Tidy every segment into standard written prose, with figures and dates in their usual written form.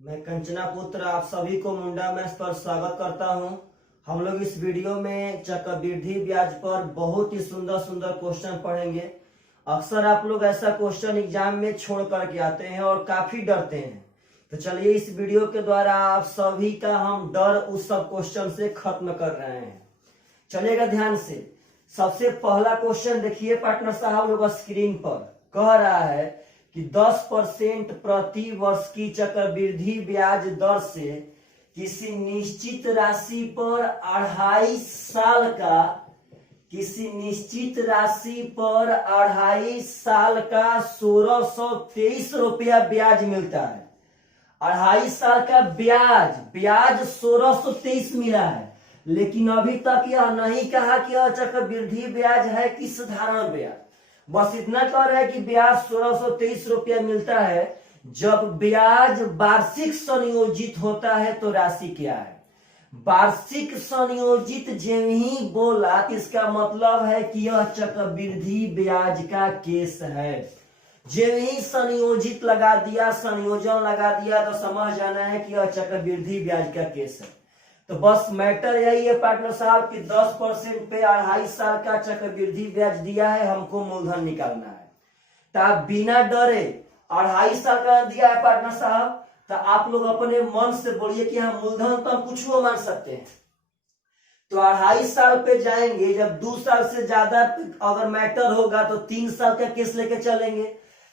मैं कंचना पुत्र आप सभी को मुंडा मैथ्स पर स्वागत करता हूं। हम लोग इस वीडियो में चक्रवृद्धि ब्याज पर बहुत ही सुंदर सुंदर क्वेश्चन पढ़ेंगे। अक्सर आप लोग ऐसा क्वेश्चन एग्जाम में छोड़ करके आते हैं और काफी डरते हैं। तो चलिए इस वीडियो के द्वारा आप सभी का हम डर उस सब क्वेश्चन से खत्म कर रहे हैं। चलिएगा ध्यान से। सबसे पहला क्वेश्चन देखिए पार्टनर साहब लोग स्क्रीन पर कह रहा है कि 10% प्रति वर्ष की चक्रवृद्धि ब्याज दर से किसी निश्चित राशि पर 2.5 साल का 1623 रुपया ब्याज मिलता है। 2.5 साल का ब्याज 1623 मिला है, लेकिन अभी तक यह नहीं कहा कि यह चक्रवृद्धि ब्याज है कि साधारण ब्याज। बस इतना कह रहा है कि ब्याज 1623 रुपया मिलता है। जब ब्याज वार्षिक संयोजित होता है तो राशि क्या है? वार्षिक संयोजित जब ही बोला तो इसका मतलब है कि यह चक्रवृद्धि ब्याज का केस है। जब ही संयोजित लगा दिया, संयोजन लगा दिया तो समझ जाना है कि यह चक्रवृद्धि ब्याज का केस है। तो बस मैटर यही है पार्टनर साहब कि 10% पे 2.5 साल का चक्रवृद्धि ब्याज दिया है, हमको मूलधन निकालना है। तो आप बिना डरे 2.5 साल का दिया है पार्टनर साहब, तो आप लोग अपने मन से बोलिए कि हम मूलधन तो हम कुछ वो मान सकते हैं। तो 2.5 साल पे जाएंगे। जब 2 साल से ज्यादा अगर मैटर होगा तो 3 साल का केस लेके चलेंगे।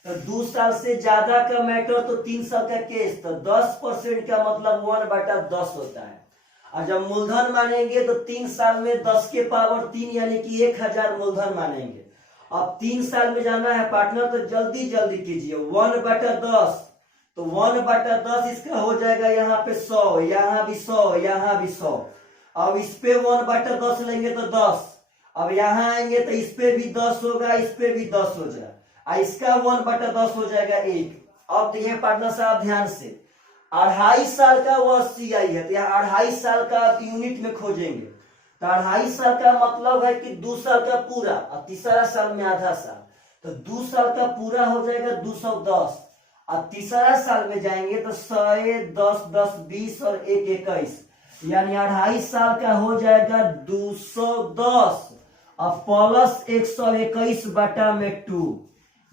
तो 2 साल से ज्यादा का मैटर तो 3 साल का केस, तो 10% का मतलब 1/10 होता है। और जब मूलधन मानेंगे तो 3 साल में 10 के पावर 3 यानी कि 1000 मूलधन मानेंगे। अब 3 साल में जाना है पार्टनर, तो जल्दी जल्दी कीजिए। 1/10 तो 1/10 इसका हो जाएगा यहाँ पे 100, यहाँ भी 100, यहाँ भी 100। अब इस पे 1/10 लेंगे तो 10। अब यहाँ आएंगे तो इस पे भी 10 होगा, इस पे भी 10 हो जाएगा, इसका 1/10 हो जाएगा 1। अब देखिए पार्टनर साहब ध्यान से, 2.5 साल का वो CI है, तो यहाँ 2.5 साल का आप यूनिट में खोजेंगे। तो 2.5 साल का मतलब है कि 2 साल का पूरा और तीसरा साल में आधा साल, तो 2 साल का पूरा हो जाएगा 210। और तीसरा साल में जाएंगे तो 100, 10, 10, 20 और 1, 21, यानी 2.5 साल का हो जाएगा 210 और प्लस 121/2।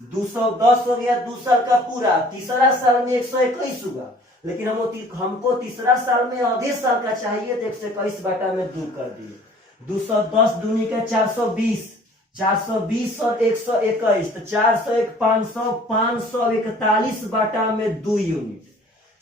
210 हो गया 2 साल का पूरा। तीसरा साल में 121 होगा, लेकिन हमको तीसरा साल में आधे साल का चाहिए, तो 121/2 कर दिए। 210 दूनी का 420, 420 और 121, तो 401, 500, 541/2 यूनिट।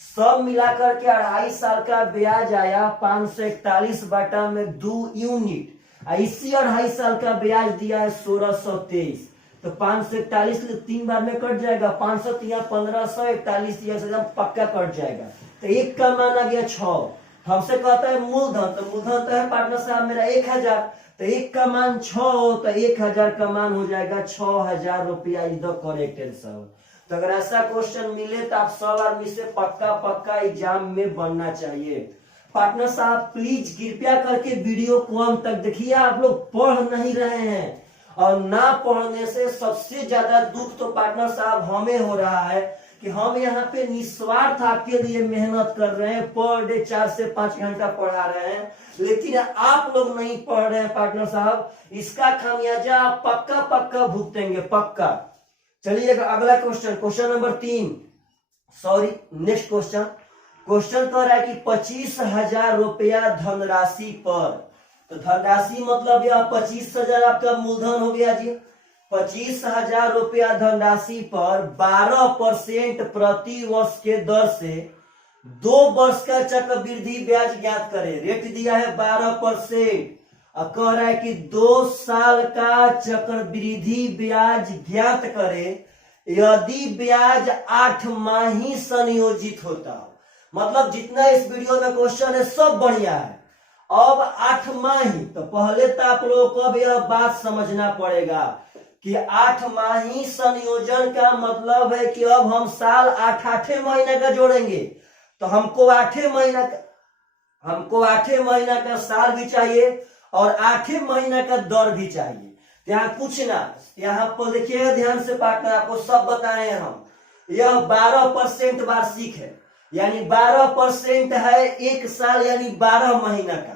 सब मिलाकर के 2.5 साल का ब्याज आया 541/2 यूनिट। इसी 2.5 साल का ब्याज दिया है 1623। तो 541 के 3 बार में कट जाएगा, 500 या 1541 एकदम पक्का कट जाएगा। तो एक का मान आ गया 6। हमसे कहता है मूलधन, तो मूलधन तो है पार्टनर साहब मेरा 1000, तो एक का मान 6 हो तो 1000 का मान हो जाएगा 6000 रुपया। Is the correct answer. तो अगर ऐसा क्वेश्चन मिले तो आप सब आदमी से पक्का एग्जाम में बनना चाहिए। पार्टनर साहब प्लीज कृपया करके वीडियो को अंत तक देखिए। आप लोग पढ़ नहीं रहे हैं, और ना पढ़ने से सबसे ज्यादा दुख तो पार्टनर साहब हमें हो रहा है कि हम यहाँ पे निस्वार्थ आपके लिए मेहनत कर रहे हैं। पर डे 4 से 5 घंटा पढ़ा रहे हैं, लेकिन आप लोग नहीं पढ़ रहे हैं पार्टनर साहब। इसका खामियाजा आप पक्का भुगतेंगे, पक्का। चलिए अगला question, question number 3, sorry next question. Question कह रहा है कि 25,000 रुपया धनराशि पर, तो धनराशि मतलब यह 25,000 आपका मूलधन हो गया जी। 25,000 रुपया धनराशि पर 12% प्रति वर्ष के दर से 2 वर्ष का चक्रवृद्धि ब्याज ज्ञात करें। रेट दिया है 12% और कह रहा है कि 2 साल का चक्रवृद्धि ब्याज ज्ञात करें यदि ब्याज 8 माही संयोजित होता हो। मतलब जितना इस वीडियो में क्वेश्चन है सब बढ़िया है। अब 8 माही, तो पहले तो आप लोगों को अब यह बात समझना पड़ेगा कि 8 माही संयोजन का मतलब है कि अब हम साल 8 महीने का जोड़ेंगे, तो हमको 8 महीना का साल भी चाहिए और 8 महीना का दर भी चाहिए। यहाँ कुछ ना, यहाँ पर देखिए ध्यान से पार्टनर, आपको सब बताए हम। यह 12% वार्षिक है, यानी 12% है एक साल यानी 12 महीना का।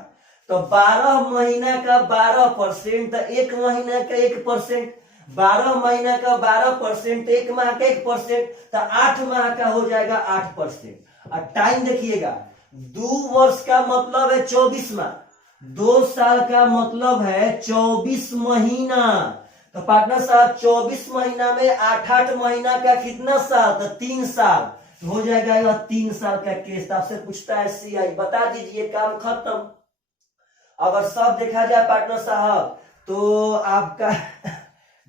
तो 12 महीना का 12%, एक महीना का 1%, 12 महीना का 12%, एक माह का 1%, तो 8 माह का हो जाएगा 8%। और टाइम देखिएगा, 2 वर्ष का मतलब है 24 माह, 2 साल का मतलब है 24 महीना। तो पार्टनर साहब 24 महीना में 8 महीना का कितना साल, तो 3 साल हो जाएगा। यह 3 साल का केस आपसे पूछता है सीआई, बता दीजिए, काम खत्म। अगर सब देखा जाए पार्टनर साहब तो आपका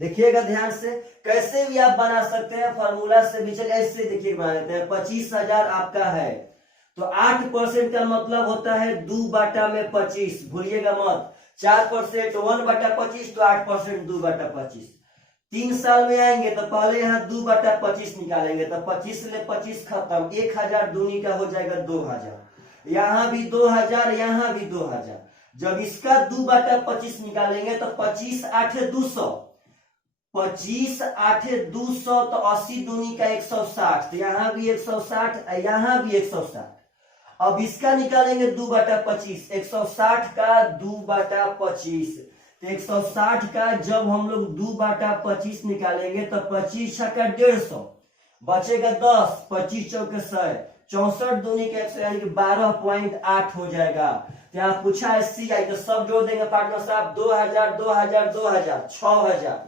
देखिएगा ध्यान से, कैसे भी आप बना सकते हैं फॉर्मूला से भी, चलिए ऐसे देखिए बना देते हैं। 25,000 आपका है, तो 8% का मतलब होता है 2/25, भूलिएगा मत। 4% 1/25, तो 8% 2/25। 3 साल में आएंगे तो पहले यहाँ 2/25 निकालेंगे, तो 25 ले 25 खत्म, 1,000 दूनी का हो जाएगा 2,000, यहाँ भी 2,000, यहाँ भी 2,000। जब इसका 2/25 निकालेंगे तो 25 8 200, 25 8 200, तो 80 दूनी का 160, तो यहाँ भी 160, यहाँ भी 160। अब इसका निकालेंगे 2/25, 160 का 2/25, तो 160 का जब हम लोग 2/25 निकालेंगे तो 25 का 150, बचेगा 10, 25 चौके 100, 64 दूनी का 100 यानी कि 12.8 हो जाएगा। तो यहाँ पूछा है सीआई, तो सब जोड़ देंगे पार्टनर साहब, 2,000 2,000 2,000 6,000,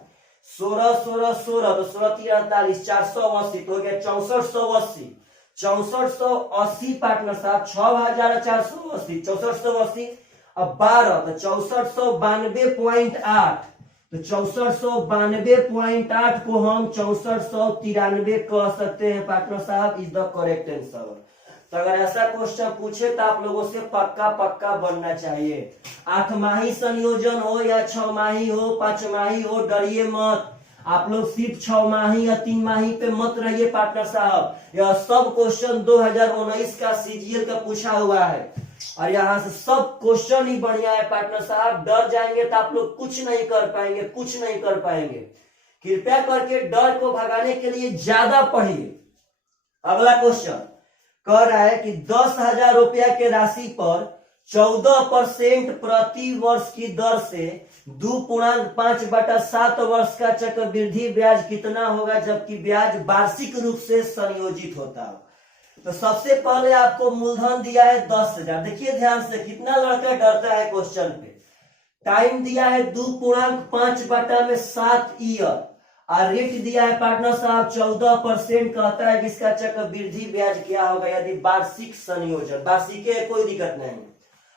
16 16 16, तो 16 3 48, 480, तो हो गया 6480, 6480 पार्टनर साहब, 6,480, 6480, अब 12, तो 6492.8, तो 6492.8 को हम 6493 कह सकते हैं पार्टनर साहब, इज द करेक्ट आंसर। तो अगर ऐसा क्वेश्चन पूछे तो आप लोगों से पक्का पक्का बनना चाहिए। 8 माही संयोजन हो या 6 माही हो, 5 माही हो, डरिए मत। आप लोग सिर्फ 6 माही या 3 माही पे मत रहिए पार्टनर साहब। यह सब क्वेश्चन 2019 का सीजीएल का पूछा हुआ है, और यहाँ से सब क्वेश्चन ही बढ़िया है पार्टनर साहब। डर जाएंगे तो आप लोग कुछ नहीं कर पाएंगे, कुछ नहीं कर पाएंगे। कृपया करके डर को भगाने के लिए ज्यादा पढ़िए। अगला क्वेश्चन कह रहा है कि 10,000 रुपया के राशि पर 14% प्रति वर्ष की दर से 2.5/7 वर्ष का चक्रवृद्धि ब्याज कितना होगा, जबकि ब्याज वार्षिक रूप से संयोजित होता हो। तो सबसे पहले आपको मूलधन दिया है 10,000। देखिए ध्यान से, कितना लड़का डरता है क्वेश्चन पे। टाइम दिया है 2.5/7 ईयर, और रेट दिया है पार्टनर साहब 14%। कहता है कि इसका चक्रवृद्धि ब्याज क्या होगा यदि वार्षिक संयोजन, वार्षिक है कोई दिक्कत नहीं।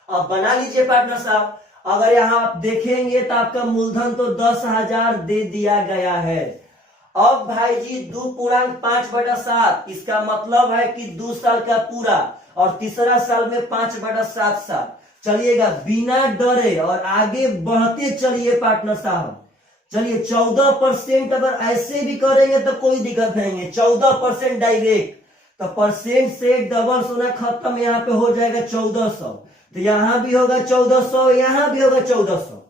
अब बना लीजिए पार्टनर साहब। अगर यहाँ आप देखेंगे तो आपका मूलधन तो 10,000 दे दिया गया है। अब भाई जी 2.5/7, इसका मतलब है कि 2 साल का पूरा, और तीसरा साल में 5/7 साल। चलिएगा बिना डरे और आगे बढ़ते चलिए पार्टनर साहब। चलिए 14% अगर ऐसे भी करेंगे तो कोई दिक्कत नहीं है, 14% डायरेक्ट, तो परसेंट से डबल होना खत्म, यहाँ पे हो जाएगा 1400, तो यहाँ भी होगा 1400, यहाँ भी होगा 1400।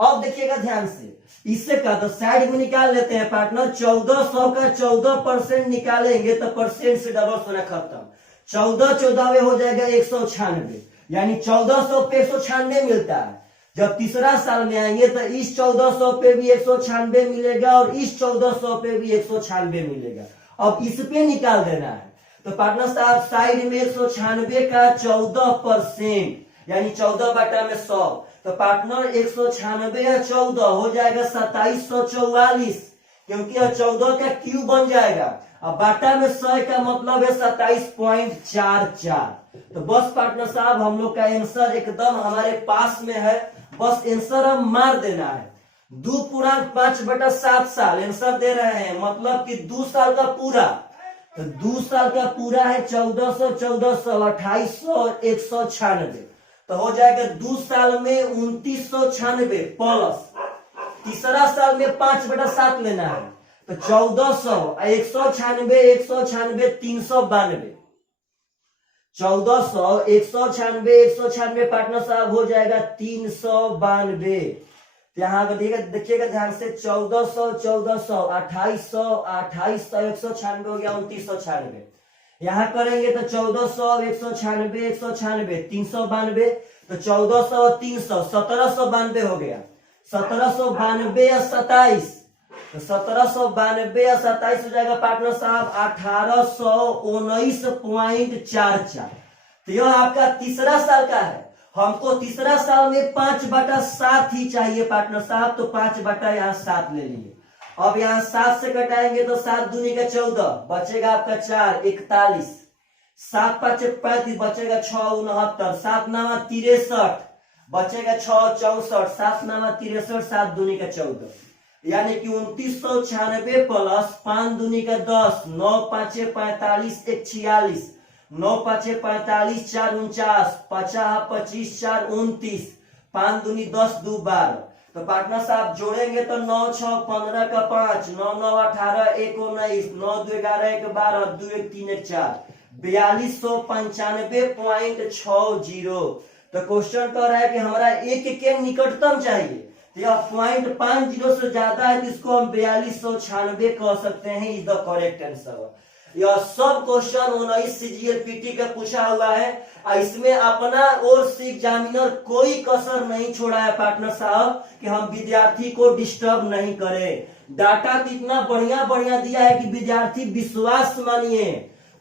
अब देखिएगा ध्यान से, इससे का तो साइड में निकाल लेते हैं पार्टनर। 1400 का 14% निकालेंगे तो परसेंट से डबल होना खत्म, 14 14 हो जाएगा 196, यानी 1400 पे 196 मिलता है। जब तीसरा साल में आएंगे तो इस 1400 पे भी 196 मिलेगा, और इस 1400 पे भी 196 मिलेगा। अब इस पे निकाल देना है, तो पार्टनर साहब साइड में 196 का 14%, यानी 14/100, तो पार्टनर 196 या 14 हो जाएगा 2744, क्योंकि यह 14 का क्यूब बन जाएगा। अब बाटा में 100 का मतलब है 27.44। तो बस पार्टनर साहब हम लोग का आंसर एकदम हमारे पास में है, बस आंसर हम मार देना है। 2.5/7 साल आंसर दे रहे हैं, मतलब कि 2 साल का पूरा, तो 2 साल का पूरा है 1400 1400 2800 196, तो हो जाएगा 2 साल में 2996 प्लस तीसरा साल में 5/7 लेना है, तो 1400 196 196 392, 1400 196 196 पार्टनर साहब हो जाएगा 392। यहाँ देखिएगा ध्यान से, 1400 1400 2800 2800 196 हो गया 2996, यहाँ करेंगे तो 1400, 196, 196, 392, तो 1400 और 300 1792 हो गया। 1792 या 27, तो 1792 या 27 हो जाएगा पार्टनर साहब 1819.44। तो यह आपका तीसरा साल का है। हमको तीसरा साल में 5/7 ही चाहिए पार्टनर साहब, तो 5/7 यहाँ ले लिए। अब यहाँ 7 से कटाएंगे तो 7 दूनी का 14, बचेगा आपका 4 41, 7 5 35, बचेगा 6 69, 7 9 63, बचेगा 6 64, 7 9 63, 7 दूनी का 14, यानी कि 2996 प्लस 5 दूनी का 10, 9 5 45, 1 46, 9 5 45, 4 49, 50 25, 4 29, 5 दूनी 10 2 12। तो पार्टनर साहब जोड़ेंगे तो 9 6 15 का 5, 9 9 18, 1 19, 9 2 11, 1 12, 2 1 3 1 4, 4295.60। तो क्वेश्चन कह रहा है कि हमारा एक के निकटतम चाहिए, तो यह 0.50 से ज्यादा है, तो इसको हम 4296 कह सकते हैं, इज द करेक्ट आंसर। यह सब क्वेश्चन 19 CGL-PT का पूछा हुआ है, इसमें अपना और से एग्जामिनर कोई कसर नहीं छोड़ा है पार्टनर साहब कि हम विद्यार्थी को डिस्टर्ब नहीं करें। डाटा तो इतना बढ़िया बढ़िया दिया है कि विद्यार्थी विश्वास मानिए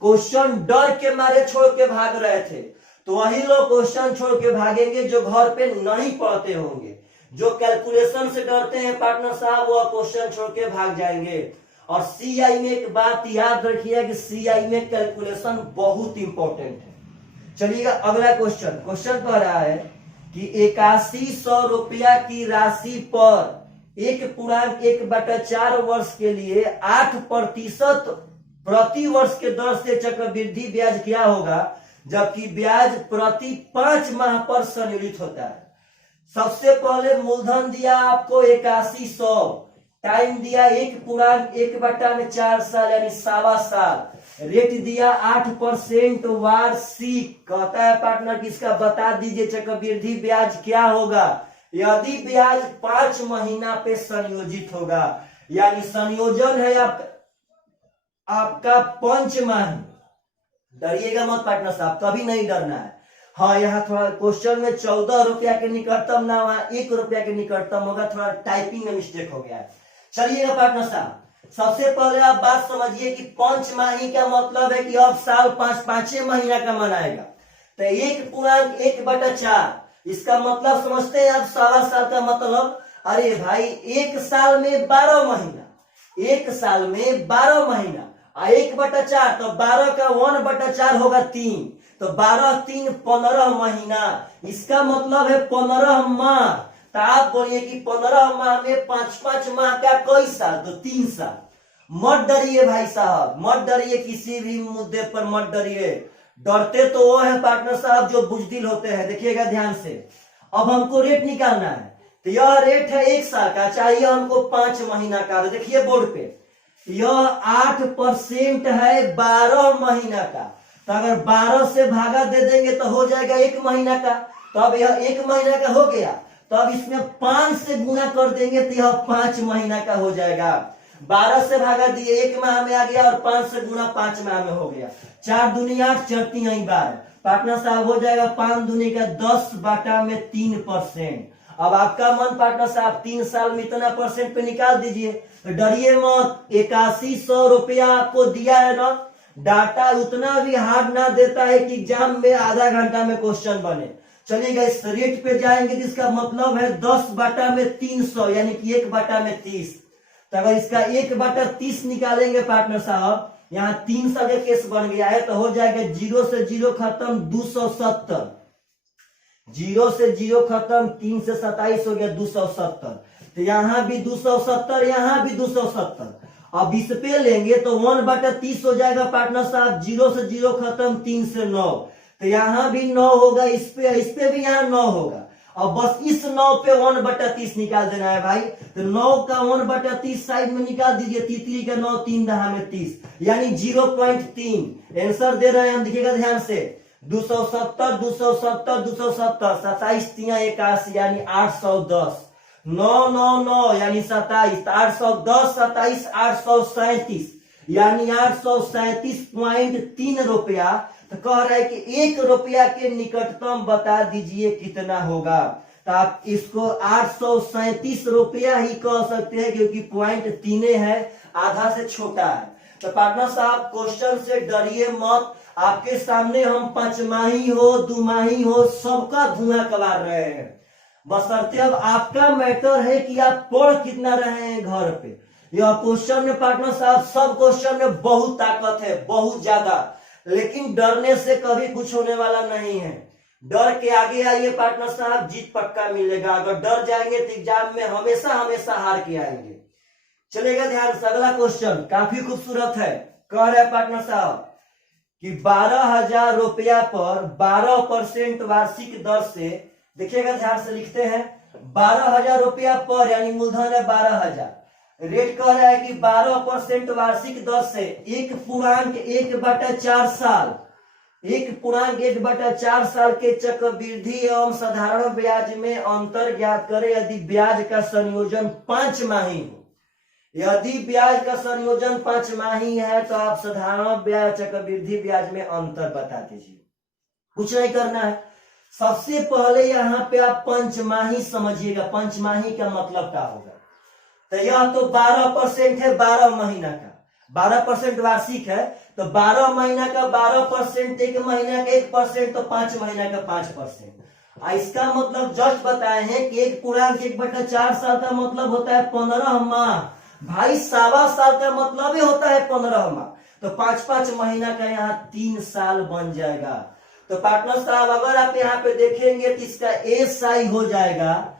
क्वेश्चन डर के मारे छोड़ के भाग रहे थे, तो वही लोग क्वेश्चन छोड़ के भागेंगे जो घर पे नहीं पढ़ते होंगे। जो कैलकुलेशन से डरते हैं पार्टनर साहब, वो क्वेश्चन छोड़ के भाग जाएंगे। और CI में एक बात याद रखिए कि CI में कैलकुलेशन बहुत इंपॉर्टेंट है। चलिएगा अगला क्वेश्चन कह रहा है कि 8100 रुपया की राशि पर 1.1/4 वर्ष के लिए 8% प्रति वर्ष के दर से चक्रवृद्धि ब्याज क्या होगा, जबकि ब्याज प्रति 5 माह पर संयोजित होता है। सबसे पहले मूलधन दिया आपको 8100, टाइम दिया 1.1/4 साल यानी 1.25 साल, रेट दिया 8% वार्षिक। कहता है पार्टनर कि इसका बता दीजिए चक्रवृद्धि ब्याज क्या होगा यदि ब्याज 5 महीना पे संयोजित होगा, यानी संयोजन है आपका पंचमाही। डरिएगा मत पार्टनर साहब, कभी नहीं डरना है। हाँ, यहाँ थोड़ा क्वेश्चन में 14 रुपया के निकटतम ना, वहां 1 रुपया के निकटतम होगा, थोड़ा टाइपिंग में मिस्टेक हो गया है। चलिएगा पार्टनर साहब, सबसे पहले आप बात समझिए कि पंचमाही का मतलब है कि अब साल 5 महीना का मनाएगा, तो 1.1/4 इसका मतलब समझते हैं आप 1.25 साल का मतलब। अरे भाई, एक साल में 12 महीना, एक साल में 12 महीना, 1/4 तो 12 का 1/4 होगा 3, तो 12 3 15 महीना, इसका मतलब है 15 माह। तो आप बोलिए कि 15 माह में 5 माह का कई साल, तो 3 साल। मत डरिए भाई साहब, मत डरिए, किसी भी मुद्दे पर मत डरिए। डरते तो वो है पार्टनर साहब जो बुजदिल होते हैं। देखिएगा ध्यान से, अब हमको रेट निकालना है, तो यह रेट है 1 साल का, चाहिए हमको 5 महीना का। तो देखिए बोर्ड पे, यह 8% है 12 महीना का, तो अगर 12 से भागा दे देंगे तो हो जाएगा 1 महीना का। तो अब यह 1 महीना का हो गया, तो अब इसमें 5 से गुना कर देंगे तो यह 5 महीना का हो जाएगा। 12 से भागा दिए 1 माह में आ गया, और 5 से गुना 5 माह में हो गया। 4 दूनी 8, 4 3 12, पार्टनर साहब हो जाएगा 5 दूनी का 10/3%। अब आपका मन पार्टनर साहब 3 साल में इतना परसेंट पे निकाल दीजिए, तो डरिए मत। 8100 रुपया आपको दिया है ना, डाटा उतना भी हार्ड ना देता है कि एग्जाम में आधा घंटा में क्वेश्चन बने। चलिएगा इस रेट पे जाएंगे तो इसका मतलब है 10/300 यानी कि 1/30। तो अगर इसका 1/30 निकालेंगे पार्टनर साहब, यहाँ 3 साल का केस बन गया है, तो हो जाएगा 0 से 0 खत्म 270, 0 से 0 खत्म, 3 से 27 हो गया 270, तो यहाँ भी 270, यहाँ भी 270। अब इस पे लेंगे तो 1/30 हो जाएगा पार्टनर साहब, 0 से 0 खत्म, 3 से 9, तो यहाँ भी 9 होगा, इस पे भी यहाँ 9 होगा। अब बस इस 9 पे 1/30 निकाल देना है भाई, तो 9 का 1/30 साइड में निकाल दीजिए, 3 का 9, 3 10 में 30, यानी 0.3 आंसर दे रहे हैं हम। देखिएगा ध्यान से, 270 270 270, 27 3 81 यानी 810, 9 9 9 यानी 27, 810 27 837 यानी 837.3 रुपया। तो कह रहा है कि 1 रुपया के निकटतम बता दीजिए कितना होगा। तो आप इसको 837 रुपया ही कह सकते हैं, क्योंकि पॉइंट 3 है, आधा से छोटा है। तो पार्टनर साहब क्वेश्चन से डरिए मत, आपके सामने हम 5 माही हो 2 माही हो सबका धुआं कबार रहे हैं। बशर्ते अब आपका मैटर है कि आप पढ़ कितना रहे हैं घर पे। यह क्वेश्चन में पार्टनर साहब सब क्वेश्चन में बहुत ताकत है, बहुत ज्यादा, लेकिन डरने से कभी कुछ होने वाला नहीं है। डर के आगे आइए पार्टनर साहब, जीत पक्का मिलेगा। अगर डर जाएंगे तो एग्जाम में हमेशा हमेशा हार के आएंगे। चलेगा ध्यान से, अगला क्वेश्चन काफी खूबसूरत है। कह रहे हैं पार्टनर साहब कि 12,000 रुपया पर 12% वार्षिक दर से, देखिएगा ध्यान से, लिखते हैं 12,000 रुपया पर, यानी मूलधन है 12,000, रेट कह रहा है कि 12% वार्षिक दर से 1.1/4 साल, 1.1/4 साल के चक्रवृद्धि एवं साधारण ब्याज में अंतर ज्ञात करें यदि ब्याज का संयोजन 5 माही हो। यदि ब्याज का संयोजन 5 माही है तो आप साधारण ब्याज चक्रवृद्धि ब्याज में अंतर बता दीजिए। कुछ नहीं करना है, सबसे पहले यहाँ पे आप पंचमाही समझिएगा। पंचमाही का मतलब क्या होगा? तो यह तो 12% है 12 महीना का, 12% वार्षिक है, तो 12 महीना का 12%, एक महीना का 1%, तो 5 महीना का 5%। इसका मतलब जस्ट बताए हैं कि 1.1/4 साल का मतलब होता है 15 माह। भाई 1.25 साल का मतलब ही होता है 15 माह, तो 5-5 महीना का यहाँ 3 साल बन जाएगा। तो पार्टनर साहब अगर आप यहाँ पे देखेंगे तो इसका एसआई हो जाएगा,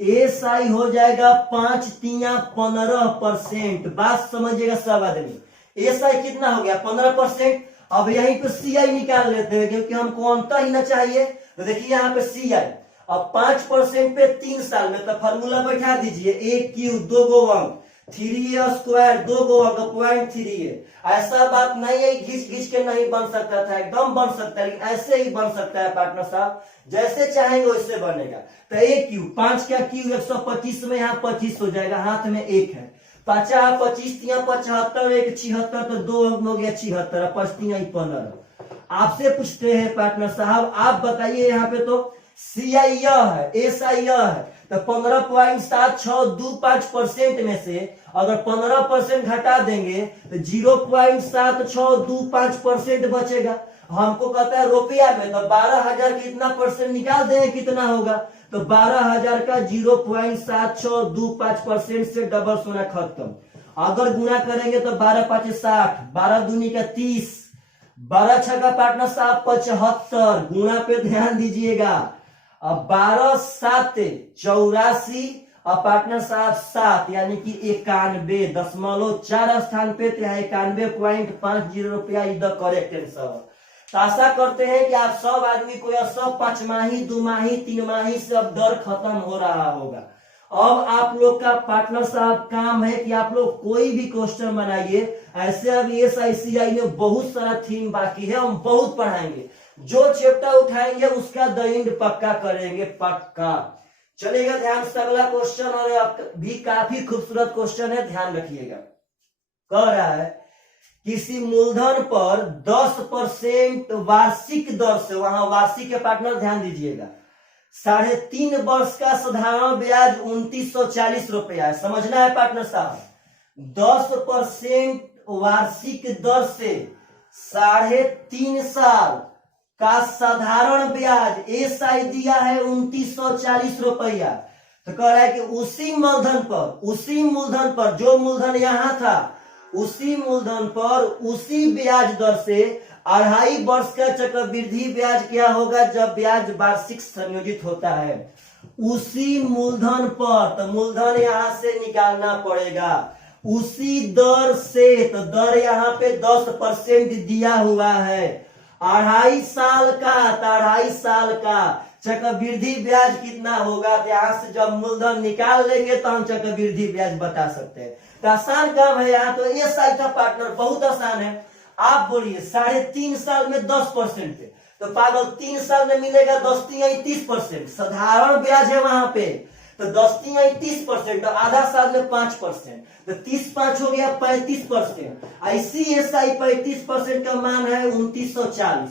एसआई हो जाएगा 5 तिया 15%। बात समझिएगा सब आदमी, एसआई कितना हो गया 15%। अब यहीं पे सीआई निकाल लेते हैं क्योंकि हमको अंतर ही ना चाहिए। तो देखिए यहाँ पे सीआई, अब 5% पे 3 साल में, तो फॉर्मूला बैठा दीजिए, ए क्यू 2 गो अंक, 3a स्क्वायर 2 गो अंक, .3a। ऐसा बात नहीं है घिस घिस के नहीं बन सकता था, एकदम बन सकता है, लेकिन ऐसे ही बन सकता है पार्टनर साहब, जैसे चाहेंगे वैसे बनेगा। तो ए क्यू 5 का क्यू 125 में यहाँ 25 हो जाएगा, हाथ में 1 है, 50 25 तिया 75, 1 76, तो 2 अंक हो गया 76, 5 तिया 15। आपसे पूछते हैं पार्टनर साहब, आप बताइए यहाँ पे तो सीआई यह है, एसआई यह है, तो 15.762 में से अगर 15% घटा देंगे तो 0.7625% बचेगा। हमको कहता है रुपया में, तो 12,000 कितना परसेंट निकाल देंगे कितना होगा, तो 12,000 का 0.7625% से डबल सोना खत्म। अगर गुना करेंगे तो 12×5 = 60, 12×2 = 30, 12×6 का पार्टनर साहब 75। गुना पे ध्यान दीजिएगा। अब 12×7 = 84, और पार्टनर साहब 7 यानी कि 91.4 स्थान पे 91.50 रुपया इज द करेक्ट आंसर। तो आशा करते हैं कि आप सब आदमी को यह सब 5 माही 2 माही 3 माही से अब डर खत्म हो रहा होगा। अब आप लोग का पार्टनर साहब काम है कि आप लोग कोई भी क्वेश्चन बनाइए। ऐसे अब एसआईसीआई में बहुत सारा थीम बाकी है, हम बहुत पढ़ाएंगे, जो चैप्टर उठाएंगे उसका द एंड पक्का करेंगे, पक्का। चलेगा ध्यान से अगला क्वेश्चन, और भी काफी खूबसूरत क्वेश्चन है, ध्यान रखिएगा। कह रहा है किसी मूलधन पर 10% वार्षिक दर से, वहां वार्षिक के पार्टनर ध्यान दीजिएगा, 3.5 वर्ष का साधारण ब्याज 2940 रुपया है। समझना है पार्टनर साहब, 10% वार्षिक दर से 3.5 साल का साधारण ब्याज एसआई दिया है 2940 रुपया। तो कह रहा है कि उसी मूलधन पर जो मूलधन यहां था, उसी मूलधन पर उसी ब्याज दर से 2.5 वर्ष का चक्रवृद्धि ब्याज क्या होगा जब ब्याज वार्षिक संयोजित होता है। उसी मूलधन पर, तो मूलधन यहां से निकालना पड़ेगा, उसी दर से, तो दर यहाँ पे 10% दिया हुआ है, 2.5 साल का, तो 2.5 साल का चक्रवृद्धि ब्याज कितना होगा। तो यहाँ से जब मूलधन निकाल लेंगे तो हम चक्रवृद्धि ब्याज बता सकते हैं। तो आसान काम है, यहाँ तो एसआई का पार्टनर बहुत आसान है। आप बोलिए 3.5 साल में 10% पे, तो पागल 3 साल में मिलेगा 10 × 30%, साधारण ब्याज है वहां पे। तो 10×30%, तो आधा साल में 5%, तो 30×5 हो गया 35%। ICSI 35% का मान है 2940।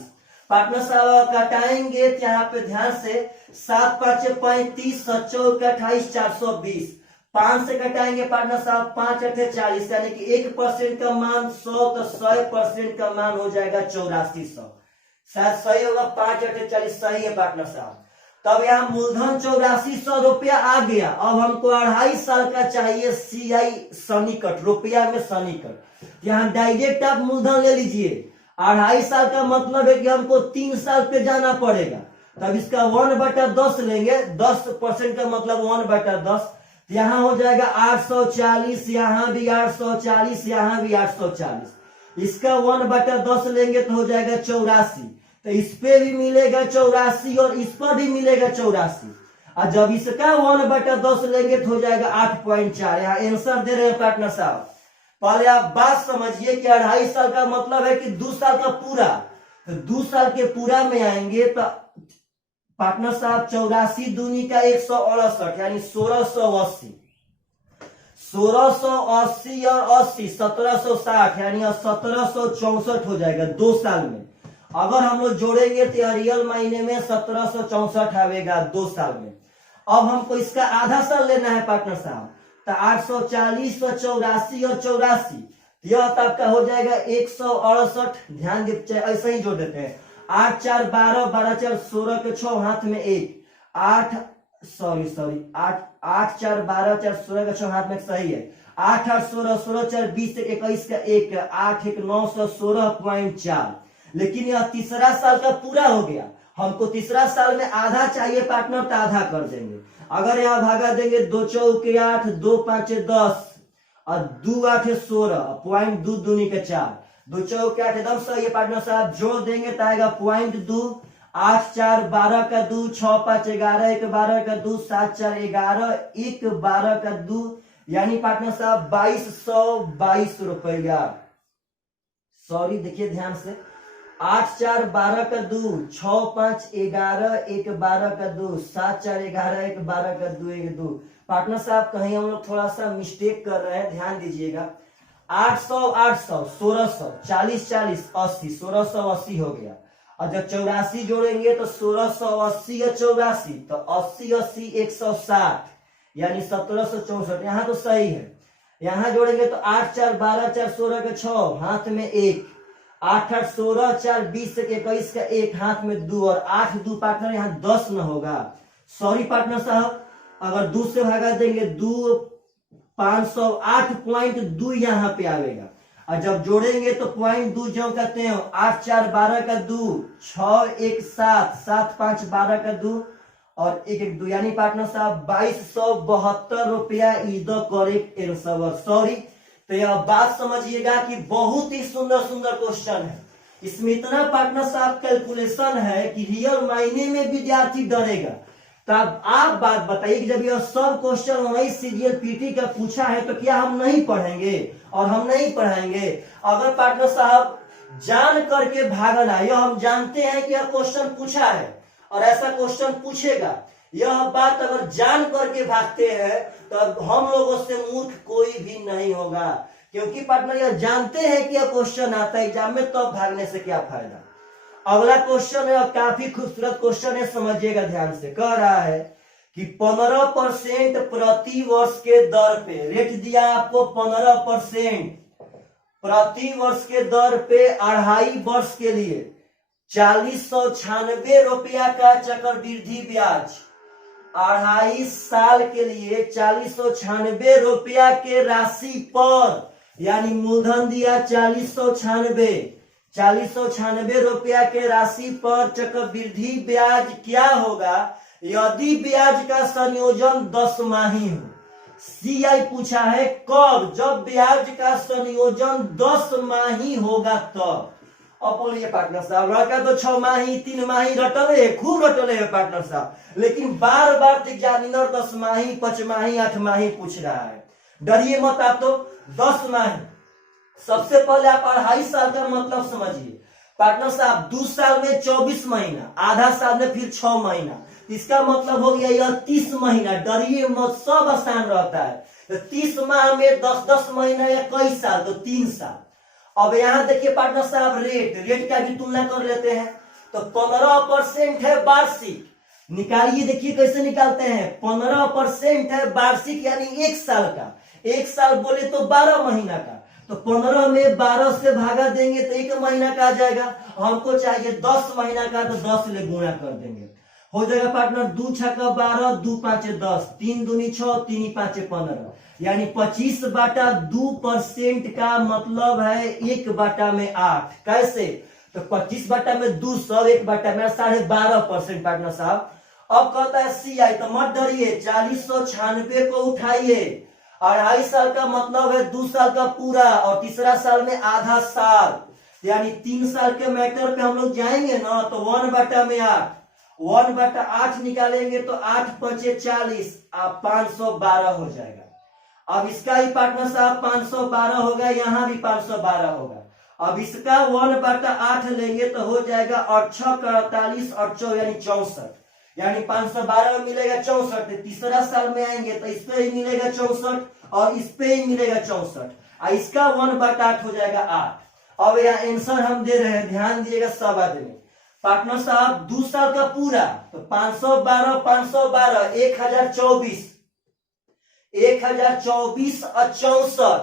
पार्टनर साहब कटाएंगे तो यहाँ पे ध्यान से 7×5 35, 7×4 28, 420। 5 से कटाएंगे पार्टनर साहब 5×8 40, यानी कि 1% का मान 100, तो 100% का मान हो जाएगा 8400। शायद सही होगा, 5×8 40 सही है पार्टनर साहब। तब यहाँ मूलधन 8400 रुपया आ गया। अब हमको 2.5 साल का चाहिए CI सन्निकट, रुपया में सन्निकट। यहाँ डायरेक्ट आप मूलधन ले लीजिए। 2.5 साल का मतलब है कि हमको 3 साल पे जाना पड़ेगा। तब इसका 1/10 लेंगे, 10% का मतलब 1/10। यहाँ हो जाएगा 840, यहाँ भी 840, यहाँ भी 840। इसका 1/10 लेंगे तो हो जाएगा 84। तो इस पे भी मिलेगा 84 और इस पर भी मिलेगा 84। और जब इसका 1/10 लेंगे तो हो जाएगा 8.4। यहाँ आंसर दे रहे हैं पार्टनर साहब। पहले आप बात समझिए कि 2.5 साल का मतलब है कि 2 साल का पूरा। तो 2 साल के पूरा में आएंगे तो पार्टनर साहब 84 दूनी का 168, यानी 1680। 1680 और 80 1760, यानी 1764 हो जाएगा 2 साल में। अगर हम लोग जोड़ेंगे तो रियल मायने में 1764 आवेगा 2 साल में। अब हमको इसका आधा साल लेना है पार्टनर साहब, तो 840 और 84 और 84, यह तो आपका हो जाएगा 168। ध्यान दे, ऐसे ही जोड़ देते हैं। 8 4 12, 12 4 16 के 6 हाथ में 1, 8 8 4 12 4 16 का 6 हाथ में सही है। 8 8 16, 16 4 20 21 का 1, 8 1 916.4। लेकिन यह तीसरा साल का पूरा हो गया। हमको तीसरा साल में आधा चाहिए पार्टनर, तो आधा कर देंगे। अगर यहाँ भागा देंगे 2 चौके 8, 2 5 10 और 2 8 16, पॉइंट 2 दूनी के 4, 2 चौके 8 एकदम सही है पार्टनर साहब। जोड़ देंगे तो आएगा पॉइंट 2, 8 4 12 का 2, 6 5 11, 1 12 का 2, 7 4 11, 1 12 का 2, यानी पार्टनर साहब 2222 रुपया। सॉरी, देखिए ध्यान से, 8 4 12 का 2, 6 5 11, 1 12 का 2, 7 4 11, 1 12 का 2, 1 2। पार्टनर साहब कहीं हम लोग थोड़ा सा मिस्टेक कर रहे हैं, ध्यान दीजिएगा। 800 800 1600, 40 40 80, 1680 हो गया। और जब 84 जोड़ेंगे तो 1680 और 84, तो 80 80 160, यानी 1764। यहाँ तो सही है। यहाँ जोड़ेंगे तो 8 4 12 4 16 के 6 हाथ में 1, 8 8 16 4 20 21 का 1 हाथ में 2, और 8 2 पार्टनर यहाँ 10 न होगा। सॉरी पार्टनर साहब, अगर 2 से भागा देंगे 2 508.2 यहाँ पे आवेगा। और जब जोड़ेंगे तो पॉइंट 2 जो कहते हैं 8 4 12 का 2, 6 1 7, 7 5 12 का 2 और 1 1 2, यानी पार्टनर साहब 2272 रुपया is the correct answer. Sorry. तो यह बात समझिएगा कि बहुत ही सुंदर सुंदर क्वेश्चन है। इसमें इतना पार्टनर साहब कैलकुलेशन है कि रियल मायने में विद्यार्थी डरेगा। तब आप बात बताइए कि जब यह सब क्वेश्चन 19 सीजीएल पीटी का पूछा है तो क्या हम नहीं पढ़ेंगे और हम नहीं पढ़ाएंगे? अगर पार्टनर साहब जान करके भागना, यह हम जानते हैं कि यह क्वेश्चन पूछा है और ऐसा क्वेश्चन पूछेगा, यह बात अगर जान करके भागते हैं तो हम लोगों से मूर्ख कोई भी नहीं होगा, क्योंकि पार्टनर यह जानते हैं कि यह क्वेश्चन आता है एग्जाम में, तो भागने से क्या फायदा। अगला क्वेश्चन है, काफी खूबसूरत क्वेश्चन है, समझिएगा ध्यान से। कह रहा है कि 15% प्रति वर्ष के दर पे, रेट दिया आपको 15% प्रति वर्ष के दर पे 2.5 वर्ष के लिए 4096 रुपया का चक्रवृद्धि ब्याज, 2.5 साल के लिए 4096 रुपया के राशि पर, यानी मूलधन दिया 4096 रुपया के राशि पर चक्रवृद्धि ब्याज क्या होगा यदि ब्याज का संयोजन 10 माही हो। सीआई पूछा है कब, जब ब्याज का संयोजन 10 माही होगा तब। अब बोलिए पार्टनर साहब, लड़का तो 6 माही 3 माही रटले, खूब रटले है पार्टनर साहब, लेकिन बार बार एग्जामिनर 10 माही 5 माही 8 माही पूछ रहा है। डरिए मत आप, तो 10 माही। सबसे पहले आप 2.5 साल का मतलब समझिए। पार्टनर साहब 2 साल में 24 महीना, आधा साल में फिर 6 महीना, इसका मतलब हो गया यह 30 महीना। डरिए मत, सब आसान रहता है। तो 30 माह में 10-10 महीना या कई साल, तो 3 साल। अब यहाँ देखिए पार्टनर साहब, रेट का भी तुलना कर लेते हैं। तो 15% है वार्षिक, निकालिए, देखिए कैसे निकालते हैं। 15% है वार्षिक यानी 1 साल का, 1 साल बोले तो 12 महीना का। तो 15 में 12 से भागा देंगे तो 1 महीना का आ जाएगा। हमको चाहिए 10 महीना का, तो 10 ले गुणा कर देंगे, हो जाएगा पार्टनर 2 छक्का 12, 2 5 10, 3 दूनी 6, 3 5 15, यानी 25/2% का मतलब है 1/8। कैसे? तो 25/2 100, 1/12% पार्टनर साहब। अब कहता है CI, तो मत डरिए, 4096 को उठाइए। 2.5 साल का मतलब है 2 साल का पूरा, और तीसरा साल में आधा साल, यानी 3 साल के मैटर पे हम लोग जाएंगे ना, तो 1/8, 1/8 निकालेंगे तो 8 5 40, 512 हो जाएगा। अब इसका ही पार्टनर साहब 512 होगा, यहाँ भी 512 होगा। अब इसका 1/8 लेंगे तो हो जाएगा 8 6 48 और 4 यानी 64, यानी 512 में मिलेगा 64। तीसरा साल में आएंगे तो इस पे ही मिलेगा 64 और इस पे ही मिलेगा 64, और इसका 1/8 हो जाएगा 8। अब यहाँ आंसर हम दे रहे हैं, ध्यान दिएगा सब आदमी। पार्टनर साहब 2 साल का पूरा, तो 512 512 1024, 1024 और 64,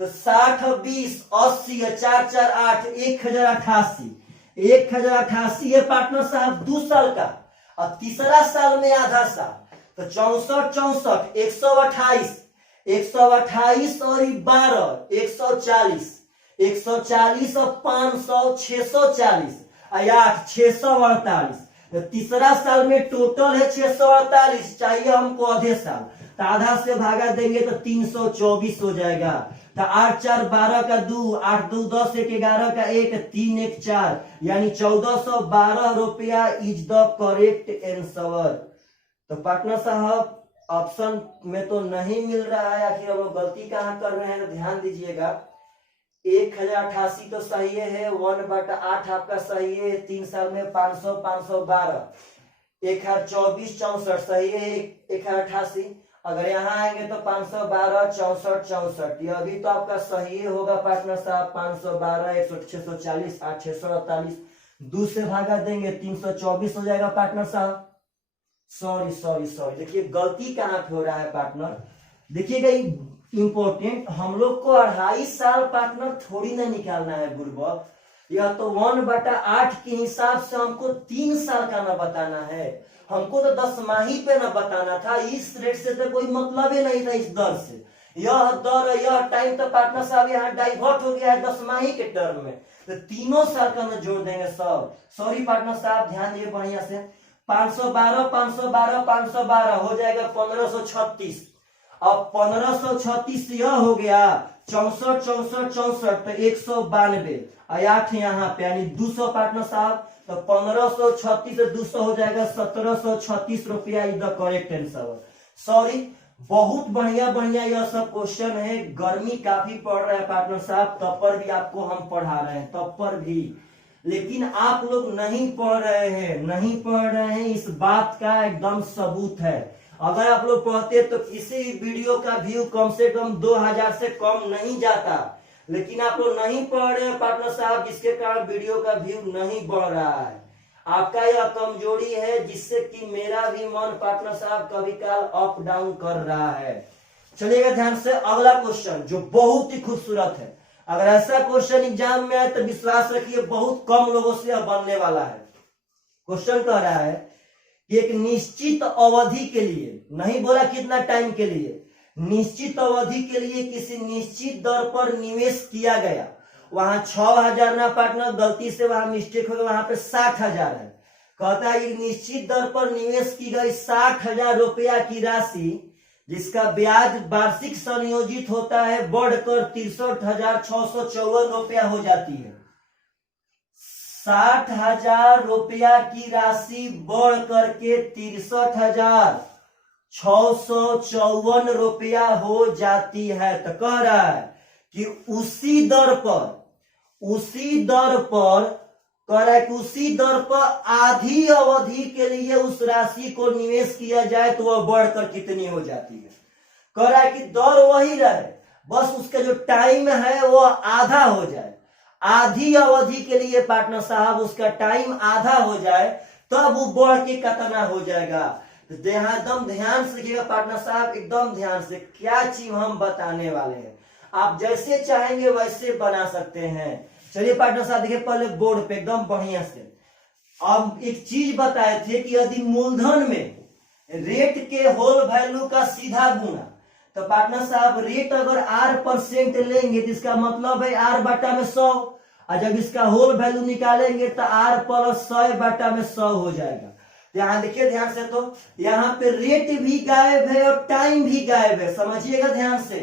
तो 60 20 80 4 4 8 1088, 1088 है पार्टनर साहब 2 साल का। और तीसरा साल में आधा साल, तो 64 64 128, 128 और 12 140, 140 और 500 640, 8 648। तो तीसरा साल में टोटल है 648, चाहिए हमको आधे साल, तो आधा से भागा देंगे तो 324 हो जाएगा। तो 8 4 12 का 2, 8 2 10 1 11 का 1, 3 1 4, यानी 1412 रुपया इज द करेक्ट आंसर। तो पार्टनर साहब ऑप्शन में तो नहीं मिल रहा है, आखिर हम लोग गलती कहाँ कर रहे हैं, तो ध्यान दीजिएगा। 1088 तो सही है, 1/8 आपका सही है, 3 साल में 500 512, 1024 64 सही है, 1088। अगर यहाँ आएंगे तो 512 64 64, यह भी तो आपका सही होगा पार्टनर साहब। 512 640 8 648, 2 से भागा देंगे 324 हो जाएगा पार्टनर साहब। सॉरी, देखिए गलती कहाँ पे हो रहा है पार्टनर, देखिएगा इंपॉर्टेंट, हम लोग को 2.5 साल पार्टनर थोड़ी ना निकालना है गुरुवर्ग, यह तो 1/8 के हिसाब से हमको 3 साल का ना बताना है, हमको तो 10 माही पे ना बताना था। इस रेट से तो कोई मतलब ही नहीं था, इस दर से। यह दर, यह टाइम तो पार्टनर साहब यहाँ डाइवर्ट हो गया है 10 माही के टर्म में, तो 3 साल का ना जोड़ देंगे सब। सॉरी पार्टनर साहब, ध्यान दिए बढ़िया से। 512 512 512 हो जाएगा 1536। अब 1536 यह हो गया 64 64 64, तो 192, 8 यहाँ पे यानी 200 पार्टनर साहब। तो 1536 से 200 हो जाएगा 1736 रुपया is the correct answer. Sorry, बहुत बढ़िया बढ़िया यह सब क्वेश्चन है। गर्मी काफी पड़ रहा है पार्टनर साहब, तब पर भी आपको हम पढ़ा रहे हैं, तब पर भी, लेकिन आप लोग नहीं पढ़ रहे हैं, नहीं पढ़ रहे हैं, इस बात का एकदम सबूत है। अगर आप लोग पढ़ते तो किसी वीडियो का व्यू कम से कम 2000 से कम नहीं जाता, लेकिन आप लोग नहीं पढ़ रहे हैं पार्टनर साहब, जिसके कारण वीडियो का व्यू नहीं बढ़ रहा है। आपका यह कमजोरी है, जिससे कि मेरा भी मन पार्टनर साहब कभी काल अप डाउन कर रहा है। चलिएगा ध्यान से, अगला क्वेश्चन जो बहुत ही खूबसूरत है। अगर ऐसा क्वेश्चन एग्जाम में आए तो विश्वास रखिए बहुत कम लोगों से बनने वाला है। क्वेश्चन कह रहा है कि एक निश्चित अवधि के लिए, नहीं बोला कितना टाइम के लिए, निश्चित अवधि के लिए किसी निश्चित दर पर निवेश किया गया। वहां 6000 ना पार्टनर, गलती से वहां मिस्टेक हो गया, वहां पे 60,000 है। कहता है कि निश्चित दर पर निवेश की गई 60,000 रुपया की राशि, जिसका ब्याज वार्षिक संयोजित होता है, बढ़कर 63,654 रुपया हो जाती है। 60,000 रुपया की राशि बढ़ करके 63,654 रुपया हो जाती है। तो कह रहा है कि उसी दर पर कह रहा है कि उसी दर पर आधी अवधि के लिए उस राशि को निवेश किया जाए तो वह बढ़कर कितनी हो जाती है। कह रहा है कि दर वही रहे, बस उसका जो टाइम है वो आधा हो जाए। आधी अवधि के लिए पार्टनर साहब उसका टाइम आधा हो जाए तब वो बढ़ के कितना हो जाएगा। तो यहाँ एकदम ध्यान से देखिएगा पार्टनर साहब, एकदम ध्यान से क्या चीज हम बताने वाले हैं। आप जैसे चाहेंगे वैसे बना सकते हैं। चलिए पार्टनर साहब देखिए पहले बोर्ड पे एकदम बढ़िया से। अब एक चीज बताए थे कि यदि मूलधन में रेट के होल वैल्यू का सीधा गुना, तो पार्टनर साहब रेट अगर R% लेंगे तो इसका मतलब है R बटा में 100, और जब इसका होल वैल्यू निकालेंगे तो R प्लस 100 बटा में 100 हो जाएगा। यहाँ देखिए ध्यान से, तो यहाँ पे रेट भी गायब है और टाइम भी गायब है, समझिएगा ध्यान से।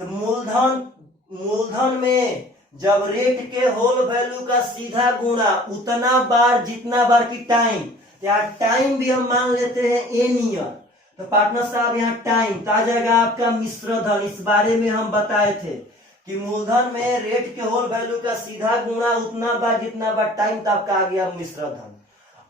तो मूलधन में जब रेट के होल वैल्यू का सीधा गुना उतना बार जितना बार की टाइम, यहाँ टाइम भी हम मान लेते हैं n ईयर, तो पार्टनर साहब यहाँ टाइम तो आ जाएगा आपका मिश्र धन। इस बारे में हम बताए थे कि मूलधन में रेट के होल वैल्यू का सीधा गुना उतना बार जितना बार टाइम, तो आपका आ गया मिश्र धन।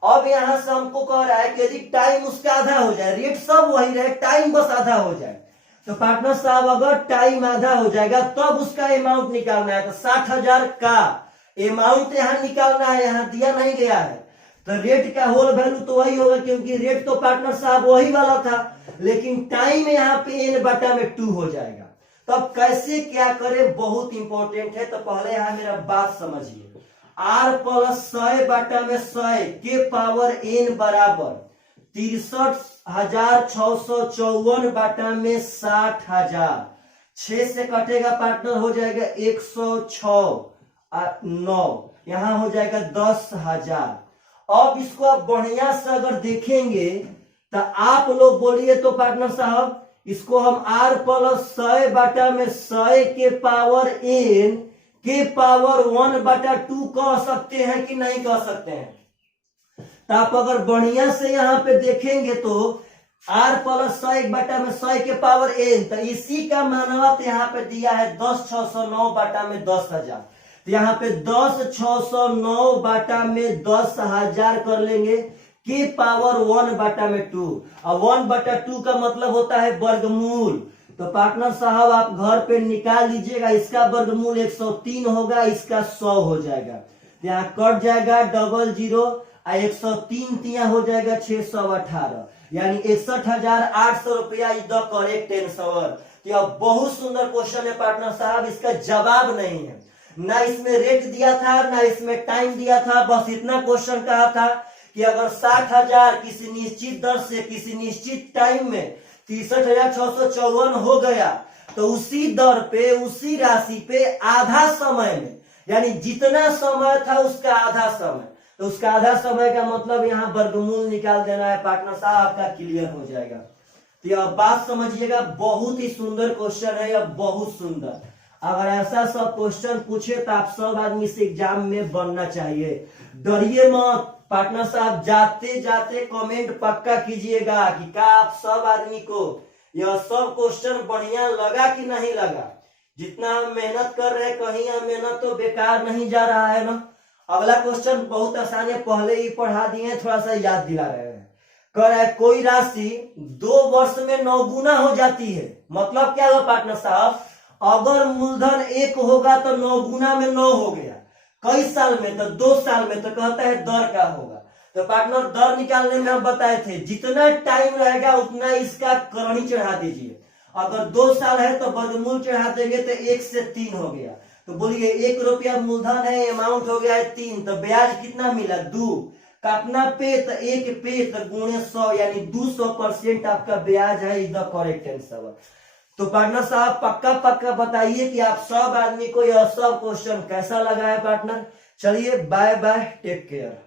अब यहाँ से हमको कह रहा है कि यदि टाइम उसका आधा हो जाए, रेट सब वही रहे, टाइम बस आधा हो जाए, तो पार्टनर साहब अगर टाइम आधा हो जाएगा तब उसका अमाउंट निकालना है। तो 60,000 का अमाउंट यहाँ निकालना है, यहाँ दिया नहीं गया है। तो रेट का होल वैल्यू तो वही होगा क्योंकि रेट तो पार्टनर साहब वही वाला था, लेकिन टाइम यहाँ पे n बटा में 2 हो जाएगा। तब कैसे क्या करे बहुत इंपॉर्टेंट है। तो पहले यहाँ मेरा बात समझिए, R प्लस 100 बटा में 100 के पावर n बराबर 63,654 बटा में 60,000। 6 से कटेगा पार्टनर, हो जाएगा 106 9, यहाँ हो जाएगा 10,000। अब इसको आप बढ़िया से अगर देखेंगे तो आप लोग बोलिए तो पार्टनर साहब, इसको हम R प्लस 100 बटा में 100 के पावर n के पावर 1 बटा 2 कह सकते हैं कि नहीं कह सकते हैं। तो आप अगर बढ़िया से यहाँ पे देखेंगे तो R प्लस 100 बटा में 100 के पावर n, तो इसी का मानवत यहाँ पे दिया है 10,609 बटा में 10,000। तो यहाँ पे 10,609 बटा में 10,000 कर लेंगे के पावर 1 बटा में 2, और 1 बटा 2 का मतलब होता है वर्गमूल। तो पार्टनर साहब आप घर पे निकाल लीजिएगा, इसका वर्गमूल 103 होगा, इसका 100 हो जाएगा। यहाँ कट जाएगा 00, 103 तिया हो जाएगा 618, यानी 61,800 रुपया इज द करेक्ट आंसर। तो यह बहुत सुंदर क्वेश्चन है पार्टनर साहब, इसका जवाब नहीं है, ना इसमें रेट दिया था ना इसमें टाइम दिया था, बस इतना क्वेश्चन कहा था कि अगर 60,000 किसी निश्चित दर से किसी निश्चित टाइम में 63,654 हो गया तो उसी दर पे उसी राशि पे आधा समय में, यानी जितना समय था उसका आधा समय, तो उसका आधा समय का मतलब यहाँ वर्गमूल निकाल देना है पार्टनर साहब, आपका क्लियर हो जाएगा। तो यह बात समझिएगा, बहुत ही सुंदर क्वेश्चन है यह, बहुत सुंदर। अगर ऐसा सब क्वेश्चन पूछे तो आप सब आदमी से एग्जाम में बनना चाहिए, डरिए मत पार्टनर साहब। जाते जाते कमेंट पक्का कीजिएगा कि क्या आप सब आदमी को यह सब क्वेश्चन बढ़िया लगा कि नहीं लगा। जितना हम मेहनत कर रहे हैं कहीं हम मेहनत तो बेकार नहीं जा रहा है ना। अगला क्वेश्चन बहुत आसान है, पहले ही पढ़ा दिए, थोड़ा सा याद दिला रहे हैं। कह रहा है कोई राशि 2 वर्ष में 9 गुना हो जाती है, मतलब क्या हुआ पार्टनर साहब, अगर मूलधन 1 होगा तो 9 गुना में 9 हो गया, कई साल में तो 2 साल में, तो कहता है दर क्या होगा। तो पार्टनर दर निकालने में हम बताए थे जितना टाइम रहेगा उतना इसका करणी चढ़ा दीजिए। अगर 2 साल है तो वर्गमूल चढ़ा देंगे तो 1 से 3 हो गया। तो बोलिए 1 रुपया मूलधन है, अमाउंट हो गया है 3, तो ब्याज कितना मिला 2, काटना पे तो 1 पे तो गुणे 100, यानी 200% आपका ब्याज है, इज द करेक्ट आंसर। तो पार्टनर साहब पक्का पक्का बताइए कि आप सब आदमी को यह सब क्वेश्चन कैसा लगा है पार्टनर। चलिए बाय बाय, टेक केयर।